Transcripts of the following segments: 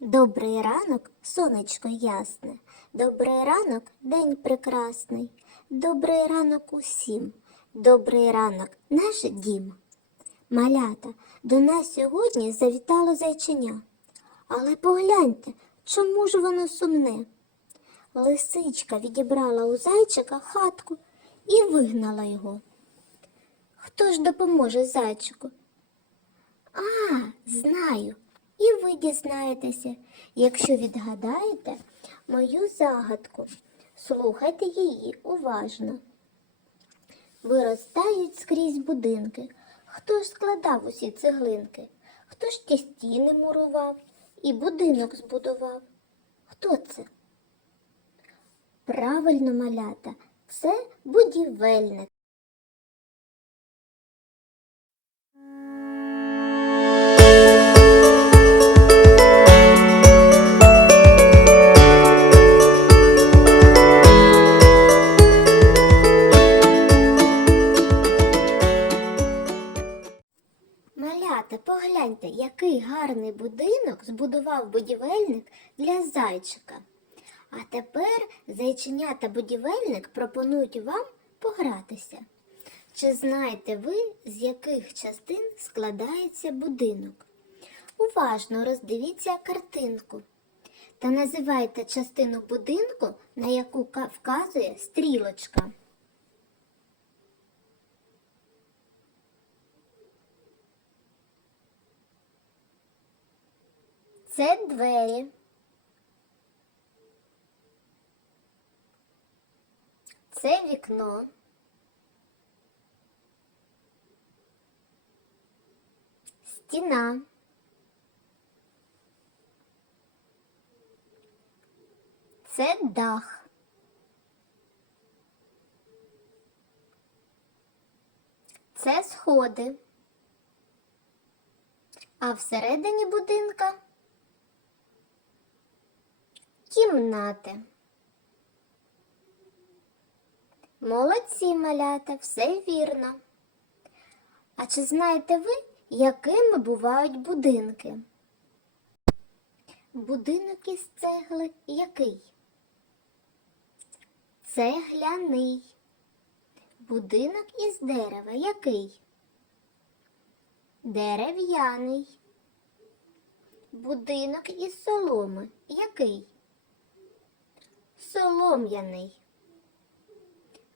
Добрий ранок, сонечко ясне, добрий ранок, день прекрасний, добрий ранок усім, добрий ранок, наш дім. Малята, до нас сьогодні завітало зайченя. Але погляньте, чому ж воно сумне? Лисичка відібрала у зайчика хатку і вигнала його. Хто ж допоможе зайчику? А, знаю. І ви дізнаєтеся, якщо відгадаєте мою загадку. Слухайте її уважно. Виростають скрізь будинки. Хто ж складав усі цеглинки? Хто ж ті стіни мурував і будинок збудував? Хто це? Правильно, малята, це будівельник. Малята, погляньте, який гарний будинок збудував будівельник для зайчика. А тепер зайченя та будівельник пропонують вам погратися. Чи знаєте ви, з яких частин складається будинок? Уважно роздивіться картинку та називайте частину будинку, на яку вказує стрілочка. Це двері. Це вікно. Стіна. Це дах. Це сходи. А всередині будинка кімнати. Молодці, малята, все вірно. А чи знаєте ви, якими бувають будинки? Будинок із цегли який? Цегляний. Будинок із дерева який? Дерев'яний. Будинок із соломи який? Солом'яний.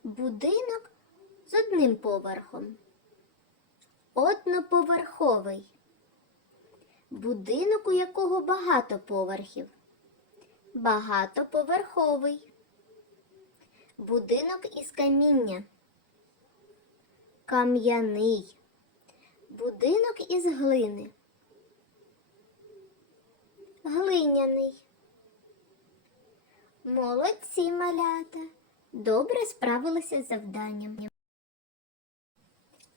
Будинок з одним поверхом. Одноповерховий. Будинок, у якого багато поверхів. Багатоповерховий. Будинок із каміння. Кам'яний. Будинок із глини. Глиняний. Молодці малята. Добре справилися з завданням.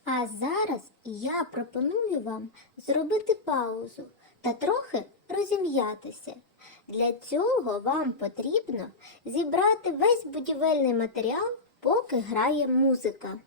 А зараз я пропоную вам зробити паузу та трохи розім'ятися. Для цього вам потрібно зібрати весь будівельний матеріал, поки грає музика.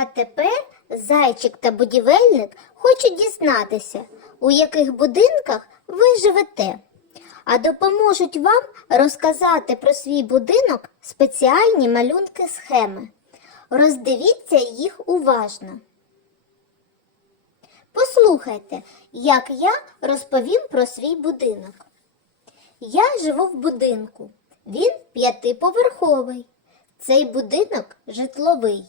А тепер зайчик та будівельник хочуть дізнатися, у яких будинках ви живете. А допоможуть вам розказати про свій будинок спеціальні малюнки схеми. Роздивіться їх уважно. Послухайте, як я розповім про свій будинок. Я живу в будинку. Він п'ятиповерховий. Цей будинок житловий.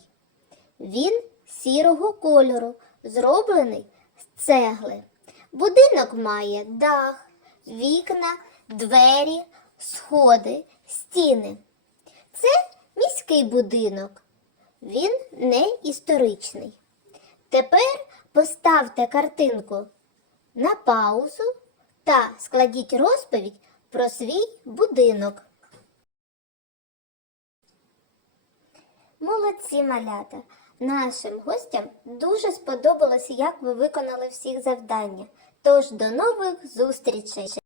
Він сірого кольору, зроблений з цегли. Будинок має дах, вікна, двері, сходи, стіни. Це міський будинок. Він не історичний. Тепер поставте картинку на паузу та складіть розповідь про свій будинок. Молодці малята! Нашим гостям дуже сподобалось, як ви виконали всіх завдання. Тож до нових зустрічей!